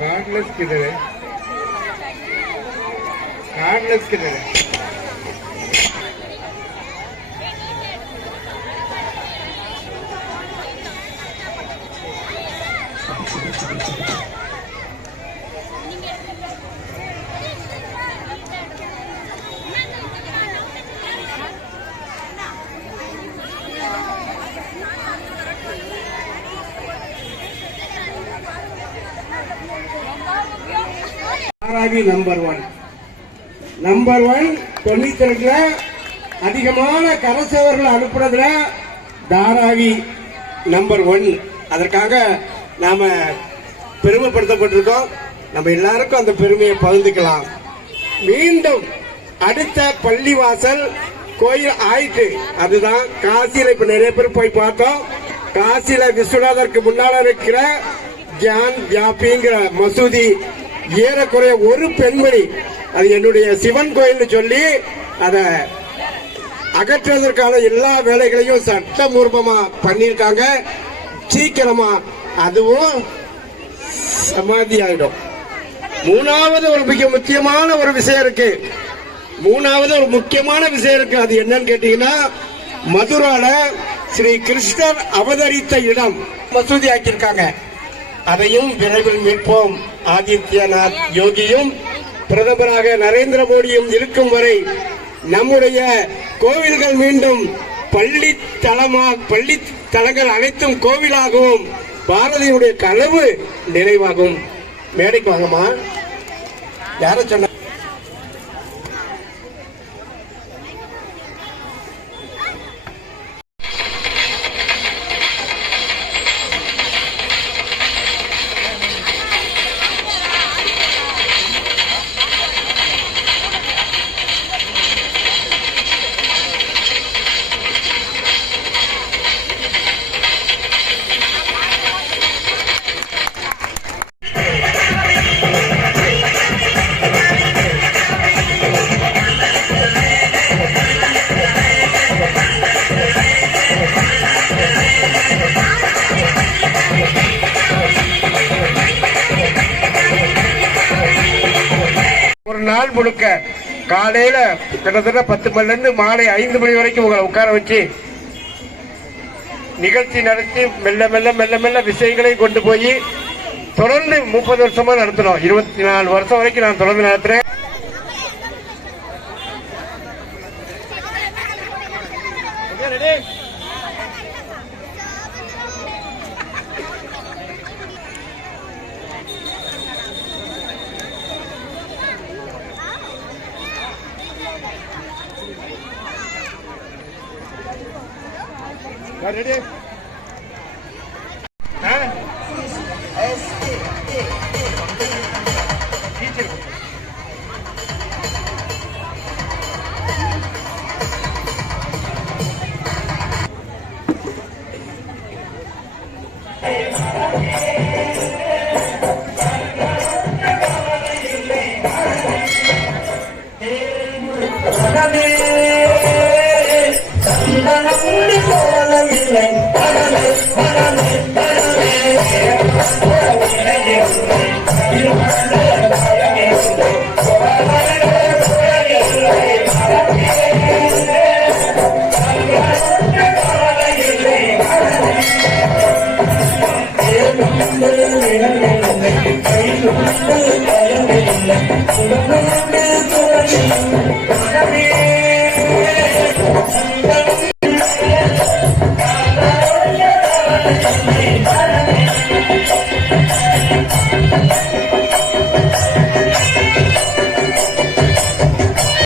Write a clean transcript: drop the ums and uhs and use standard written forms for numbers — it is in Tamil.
कार्डलेस किधर है? कार्डलेस किधर है? தாராவி நம்பர் 1 92 அதிகமான கரசேவர்கள் அனுப்புறதுல தாராவி நம்பர் 1. அதற்காக நாம பெருமைப்படுத்தப்பட்டிருக்கோம். நம்ம எல்லாருக்கும் அந்த பெருமையை பகிர்ந்துக்கலாம். மீண்டும் அடுத்த பள்ளிவாசல் கோயில் ஆயிட்டு, அதுதான் காசியில இப்ப நிறைய பேர் போய் பார்த்தோம். காசியில விஸ்வநாதருக்கு முன்னால இருக்கிற ஜான் ஜாபிங்கிற மசூதி ஏறக்குறைய ஒரு பெண்மணி அது என்னுடைய சிவன் கோயில் சொல்லி அதை அகற்றுவதற்கான எல்லா வேலைகளையும் சட்டபூர்வமா பண்ணியிருக்காங்க. சீக்கிரமா அதுவும் சமாதி ஆயிடும். மூணாவது ஒரு மிக முக்கியமான ஒரு விஷயம் இருக்கு. அது என்னன்னு கேட்டீங்கன்னா, மதுரால ஸ்ரீ கிருஷ்ணர் அவதரித்த இடம் மசூதி ஆக்கியிருக்காங்க. அதையும் விரைவில் மீட்போம். ஆதித்யநாத் யோகியும் பிரதமராக நரேந்திர மோடியும் இருக்கும் வரை நம்முடைய கோவில்கள் மீண்டும் பள்ளி தலங்கள் அனைத்தும் கோவிலாகவும் பாரதியுடைய கனவு நிறைவாகும். மேடைக்கு வாங்கம்மா. யார சொன்ன நாள் முழுக்க காலையில கிட்டத்தட்ட 10 மணில இருந்து மாலை 5 மணி வரைக்கும் உங்களை உட்கார வச்சு நிகழ்ச்சி நடத்தி மெல்ல விஷயங்களை கொண்டு போய் தொடர்ந்து 30 வருஷமா நடத்தணும். 24 வருஷம் வரைக்கும் நான் தொடர்ந்து நடத்துறேன். Ready?